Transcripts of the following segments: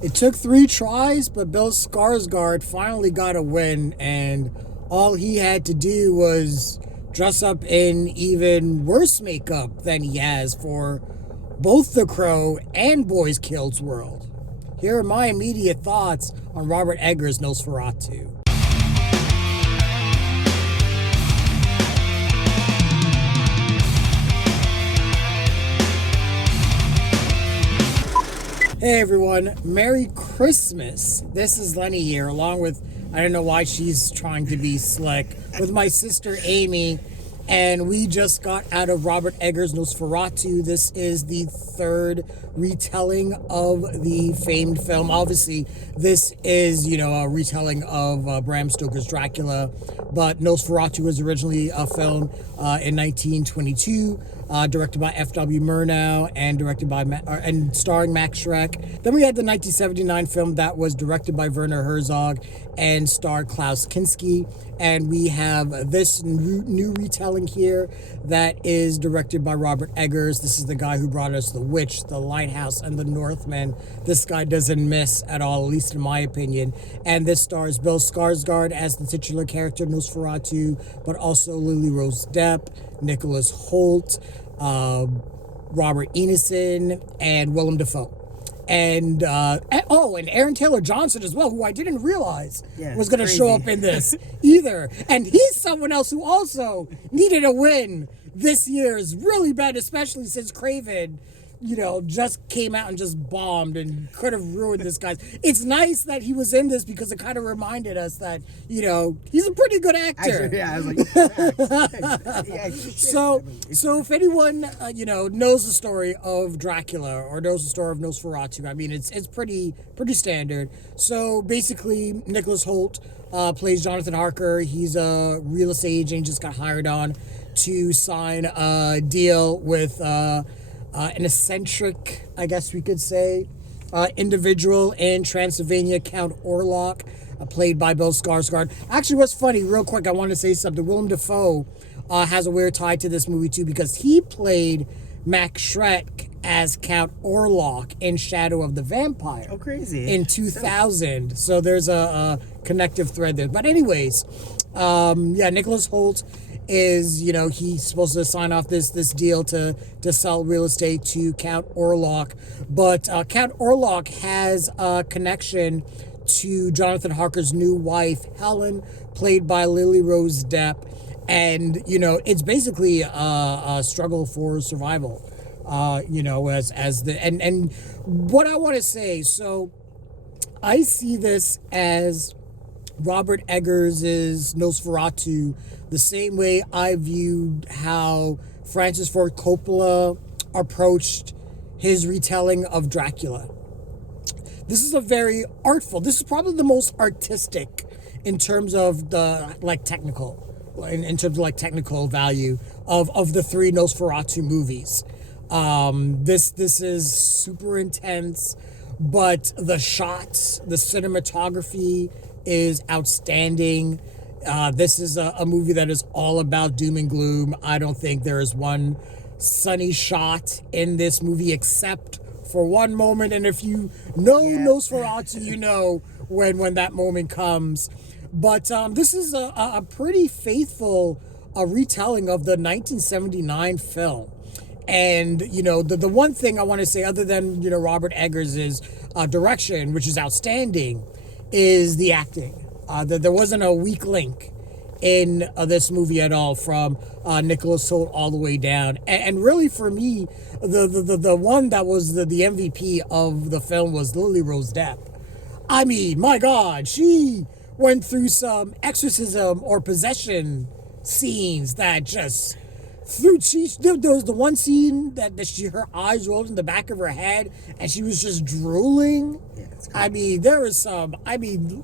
It took 3 tries, but Bill Skarsgård finally got a win, and all he had to do was dress up in even worse makeup than he has for both The Crow and Boys Kills World. Here are my immediate thoughts on Robert Eggers' Nosferatu. Hey everyone, Merry Christmas. This is Lenny here, along with, I don't know why she's trying to be slick, with my sister Amy, and we just got out of Robert Eggers' Nosferatu. This is the 3rd retelling of the famed film. Obviously, this is, a retelling of Bram Stoker's Dracula, but Nosferatu was originally a film in 1922. Directed by F.W. Murnau and directed by and starring Max Schreck. Then we had the 1979 film that was directed by Werner Herzog and starred Klaus Kinski. And we have this new retelling here that is directed by Robert Eggers. This is the guy who brought us The Witch, The Lighthouse, and The Northman. This guy doesn't miss at all, at least in my opinion. And this stars Bill Skarsgård as the titular character Nosferatu, but also Lily Rose Depp, Nicholas Hoult, Robert Enison, and Willem Dafoe. And Aaron Taylor Johnson as well, who I didn't realize was going to show up in this either. And he's someone else who also needed a win this year. Is really bad, especially since Craven, just came out and just bombed and could have ruined this guy. It's nice that he was in this because it kind of reminded us that, he's a pretty good actor. Actually, yeah, I was like, So if anyone, knows the story of Dracula or knows the story of Nosferatu, I mean, it's pretty standard. So basically, Nicholas Hoult plays Jonathan Harker. He's a real estate agent, just got hired on to sign a deal with an eccentric, I guess we could say, individual in Transylvania, Count Orlok, played by Bill Skarsgård. Actually, what's funny, real quick, I want to say something. Willem Dafoe has a weird tie to this movie, too, because he played Max Schreck as Count Orlok in Shadow of the Vampire. Oh, crazy. In 2000. So there's a connective thread there. But anyways, Nicholas Hoult is, he's supposed to sign off this deal to sell real estate to Count Orlok. But Count Orlok has a connection to Jonathan Harker's new wife, Helen, played by Lily Rose Depp. And, it's basically a struggle for survival, and what I want to say, so I see this as Robert Eggers' Nosferatu the same way I viewed how Francis Ford Coppola approached his retelling of Dracula. This is this is probably the most artistic in terms of the, technical, in terms of, technical value of the 3 Nosferatu movies. This is super intense, but the shots, the cinematography is outstanding. This is a movie that is all about doom and gloom. I don't think there is one sunny shot in this movie except for one moment. And if you know Nosferatu, you know when that moment comes. But this is a pretty faithful retelling of the 1979 film. And, the one thing I want to say, other than, Robert Eggers' direction, which is outstanding, is the acting. There wasn't a weak link in this movie at all, from Nicholas Hoult all the way down. And really, for me, the one that was the MVP of the film was Lily Rose Depp. I mean, my God, she went through some exorcism or possession scenes that just... There was the one scene that her eyes rolled in the back of her head and she was just drooling. Yeah, I mean,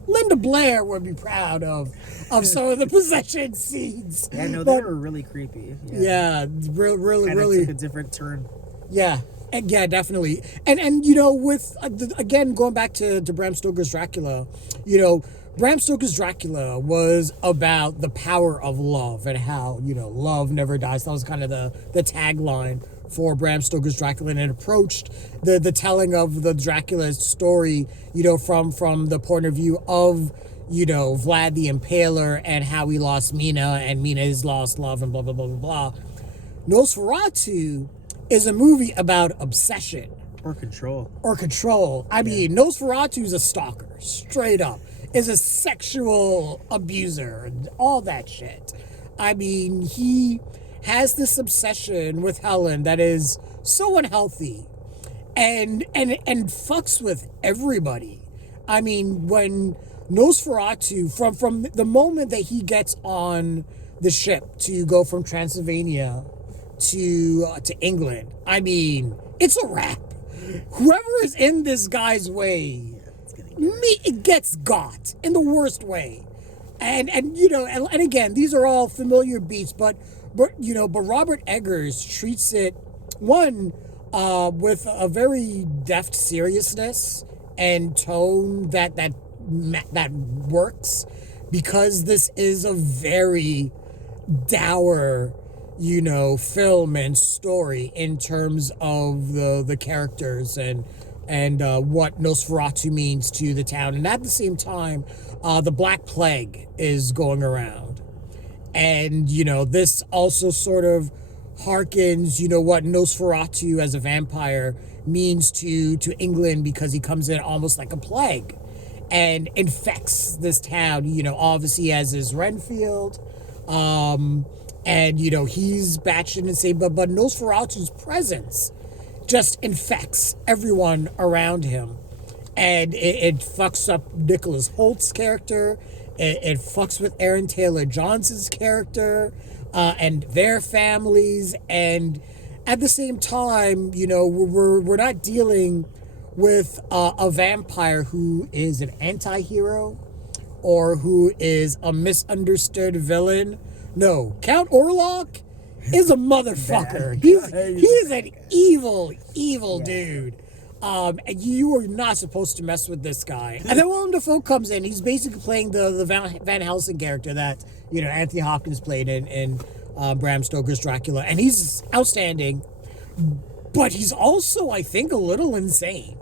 Linda Blair would be proud of some of the possession scenes. Yeah, no, they were really creepy. Yeah, really took a different turn. Yeah. Yeah, definitely. And with, again, going back to Bram Stoker's Dracula, Bram Stoker's Dracula was about the power of love and how, love never dies. That was kind of the tagline for Bram Stoker's Dracula, and it approached the telling of the Dracula story, from the point of view of, Vlad the Impaler and how he lost Mina and Mina's lost love and blah, blah, blah, blah, blah. Nosferatu is a movie about obsession. Or control. I mean, Nosferatu's a stalker, straight up. Is a sexual abuser, and all that shit. I mean, he has this obsession with Helen that is so unhealthy and fucks with everybody. I mean, when Nosferatu, from the moment that he gets on the ship to go from Transylvania to England, I mean, it's a wrap. Whoever is in this guy's way, it gets got in the worst way. And again, these are all familiar beats, but Robert Eggers treats it with a very deft seriousness and tone that works, because this is a very dour film and story in terms of the characters and what Nosferatu means to the town. And at the same time, the Black Plague is going around. And, this also sort of harkens, what Nosferatu as a vampire means to England, because he comes in almost like a plague and infects this town. Obviously as is Renfield. And, he's batshit insane, but Nosferatu's presence just infects everyone around him. And it fucks up Nicholas Holt's character. It fucks with Aaron Taylor Johnson's character and their families. And at the same time, we're not dealing with a vampire who is an anti-hero or who is a misunderstood villain. No, Count Orlok is a motherfucker. He's an evil dude. And you are not supposed to mess with this guy. And then Willem Dafoe comes in. He's basically playing the Van Helsing character that Anthony Hopkins played in Bram Stoker's Dracula, and he's outstanding. But he's also, I think, a little insane.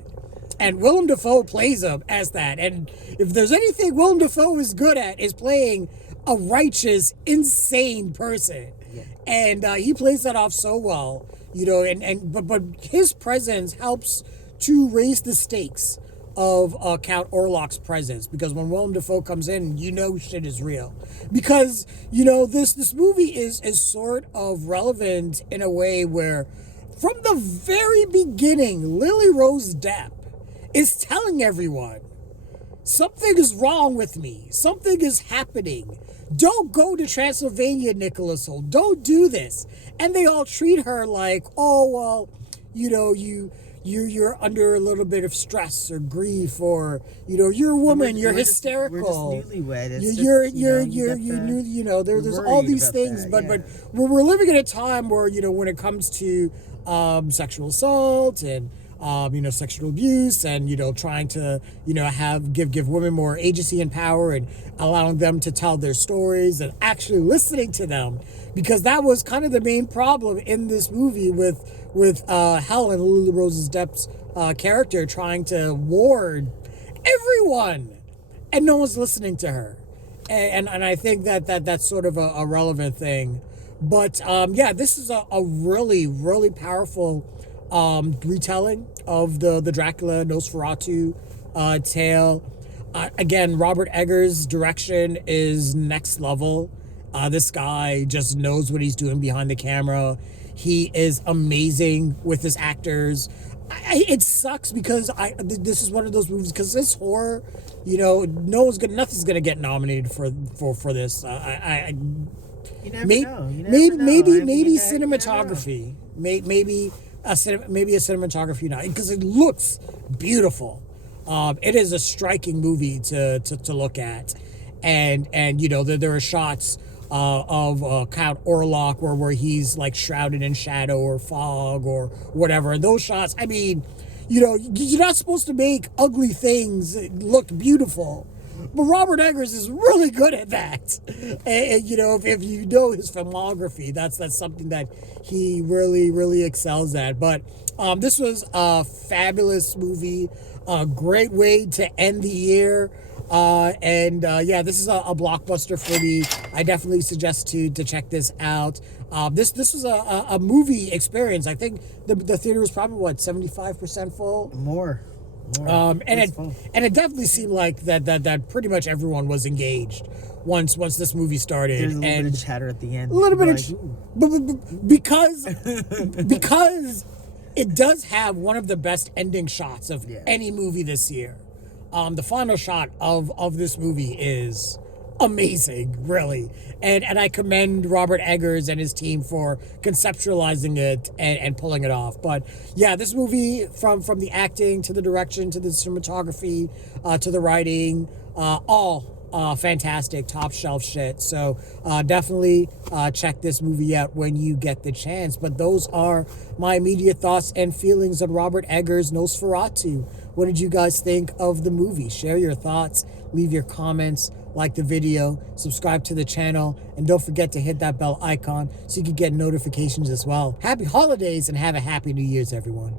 And Willem Dafoe plays him as that. And if there's anything Willem Dafoe is good at, is playing a righteous, insane person. Yeah. And he plays that off so well, but his presence helps to raise the stakes of Count Orlok's presence, because when Willem Dafoe comes in, shit is real. Because, this movie is sort of relevant in a way where, from the very beginning, Lily Rose Depp is telling everyone, something is wrong with me. Something is happening. Don't go to Transylvania, Nicholas Hoult. Don't do this. And they all treat her like, oh, well, you're under a little bit of stress or grief, or, you're a woman, you're hysterical. We're just newlywed. There's all these things, but we're living in a time where, when it comes to sexual assault and sexual abuse, and trying to give women more agency and power, and allowing them to tell their stories and actually listening to them, because that was kind of the main problem in this movie with Helen, Lily Rose Depp's character, trying to warn everyone, and no one's listening to her, and I think that's sort of a relevant thing. But this is a really, really powerful retelling of the Dracula Nosferatu tale. Again, Robert Eggers' direction is next level. This guy just knows what he's doing behind the camera. He is amazing with his actors. It sucks because this is one of those movies, because this horror, nothing's gonna get nominated for this. You never know. Maybe cinematography. Maybe a cinematography now, because it looks beautiful. It is a striking movie to look at, and there are shots of Count Orlok where he's like shrouded in shadow or fog or whatever, and those shots, I mean, you're not supposed to make ugly things look beautiful. But Robert Eggers is really good at that. And you know, if you know his filmography, that's something that he really excels at. But this was a fabulous movie, a great way to end the year. Yeah, this is a blockbuster for me. I definitely suggest to check this out. This was a movie experience. I think the theater was probably what, 75% full. More. And it definitely seemed like that pretty much everyone was engaged once this movie started. There's a little bit of chatter at the end. A little bit like, but because it does have one of the best ending shots of any movie this year. The final shot of this movie is amazing, really. And I commend Robert Eggers and his team for conceptualizing it and pulling it off. But yeah, this movie, from the acting to the direction to the cinematography to the writing, all fantastic, top shelf shit. So definitely check this movie out when you get the chance. But those are my immediate thoughts and feelings on Robert Eggers' Nosferatu. What did you guys think of the movie? Share your thoughts, leave your comments, like the video, subscribe to the channel, and don't forget to hit that bell icon so you can get notifications as well. Happy holidays and have a happy New Year's, everyone.